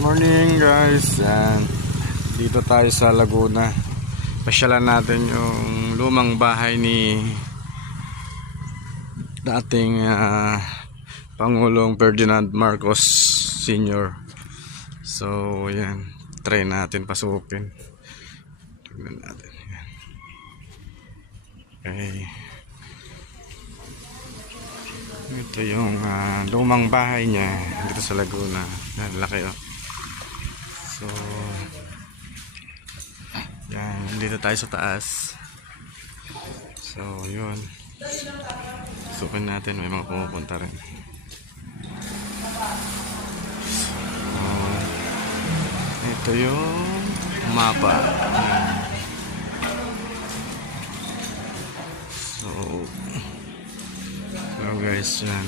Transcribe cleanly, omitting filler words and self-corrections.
Morning guys, and dito tayo sa Laguna. Pasyalan natin yung lumang bahay ni dating Pangulong Ferdinand Marcos Sr. So yan, try natin pasukin. Tignan natin yan. Okay, ito yung lumang bahay niya dito sa Laguna. Laki oh. So yan, dito tayo sa taas. So yun, sukin natin, may mga pumupunta rin. So, ito yung mapa. So guys, yan.